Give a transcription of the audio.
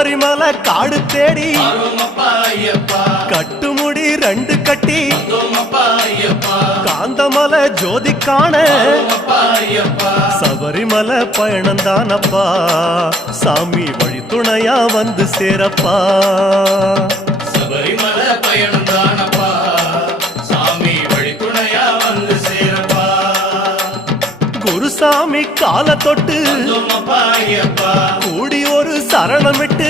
சபரிமலை காடு தேடி கட்டுமுடி 2 கட்டி காந்தமலை ஜோதி காண சபரிமலை பயணந்தானப்பா சாமி வழி துணையா வந்து சேரப்பா சபரிமலை பயணந்தானப்பா சாமி வழி துணையா வந்து சேரப்பா குருசாமி கால தொட்டு கூடி ஒரு சரணமிட்டு